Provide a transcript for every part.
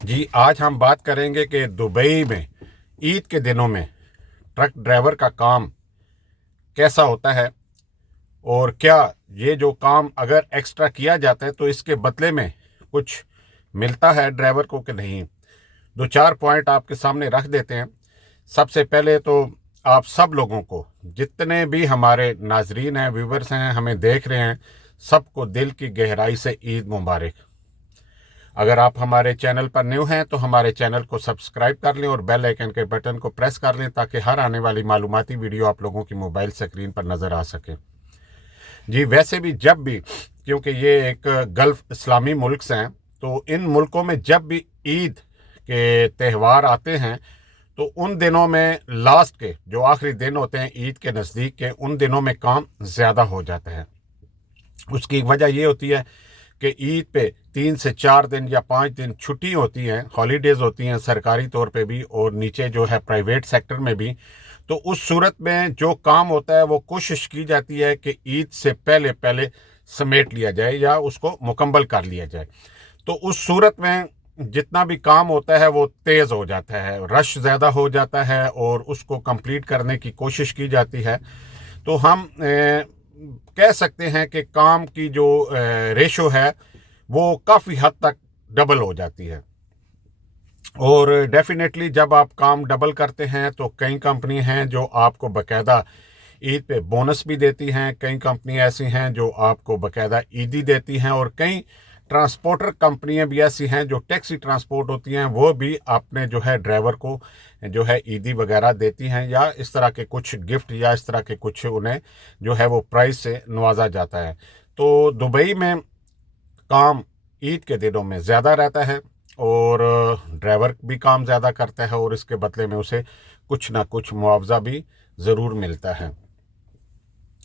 जी, आज हम बात करेंगे कि दुबई में ईद के दिनों में ट्रक ड्राइवर का काम कैसा होता है और क्या ये जो काम अगर एक्स्ट्रा किया जाता है तो इसके बदले में कुछ मिलता है ड्राइवर को कि नहीं। दो चार पॉइंट आपके सामने रख देते हैं। सबसे पहले तो आप सब लोगों को, जितने भी हमारे नाजरीन हैं, व्यूवर्स हैं, हमें देख रहे हैं, सबको दिल की गहराई से ईद मुबारक। अगर आप हमारे चैनल पर न्यू हैं तो हमारे चैनल को सब्सक्राइब कर लें और बेल आइकन के बटन को प्रेस कर लें ताकि हर आने वाली मालूमाती वीडियो आप लोगों की मोबाइल स्क्रीन पर नज़र आ सके। जी, वैसे भी जब भी, क्योंकि ये एक गल्फ इस्लामी मुल्क हैं, तो इन मुल्कों में जब भी ईद के त्यौहार आते हैं तो उन दिनों में लास्ट के जो आखिरी दिन होते हैं ईद के नज़दीक के, उन दिनों में काम ज़्यादा हो जाता है। उसकी वजह ये होती है कि ईद पे 3 से 4 दिन या 5 दिन छुट्टी होती हैं, हॉलीडेज़ होती हैं सरकारी तौर पे भी और नीचे जो है प्राइवेट सेक्टर में भी। तो उस सूरत में जो काम होता है वो कोशिश की जाती है कि ईद से पहले पहले समेट लिया जाए या उसको मुकम्मल कर लिया जाए। तो उस सूरत में जितना भी काम होता है वो तेज़ हो जाता है, रश ज़्यादा हो जाता है और उसको कंप्लीट करने की कोशिश की जाती है। तो हम कह सकते हैं कि काम की जो रेशो है वो काफ़ी हद तक डबल हो जाती है। और डेफिनेटली जब आप काम डबल करते हैं तो कई कंपनी हैं जो आपको बाकायदा ईद पे बोनस भी देती हैं, कई कंपनी ऐसी हैं जो आपको बाकायदा ईदी देती हैं और कई ट्रांसपोर्टर कंपनियां भी ऐसी हैं जो टैक्सी ट्रांसपोर्ट होती हैं, वो भी अपने जो है ड्राइवर को जो है ईदी वगैरह देती हैं या इस तरह के कुछ गिफ्ट या इस तरह के कुछ उन्हें जो है वो प्राइस से नवाजा जाता है। तो दुबई में काम ईद के दिनों में ज़्यादा रहता है और ड्राइवर भी काम ज़्यादा करता है और इसके बदले में उसे कुछ ना कुछ मुआवजा भी ज़रूर मिलता है।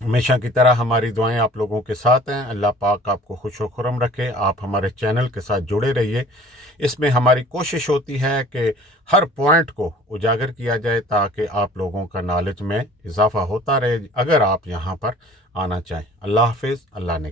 हमेशा की तरह हमारी दुआएं आप लोगों के साथ हैं। अल्लाह पाक आपको खुश व खुर्रम रखे। आप हमारे चैनल के साथ जुड़े रहिए। इसमें हमारी कोशिश होती है कि हर पॉइंट को उजागर किया जाए ताकि आप लोगों का नॉलेज में इजाफा होता रहे अगर आप यहाँ पर आना चाहें। अल्लाह हाफिज़। अल्लाह ने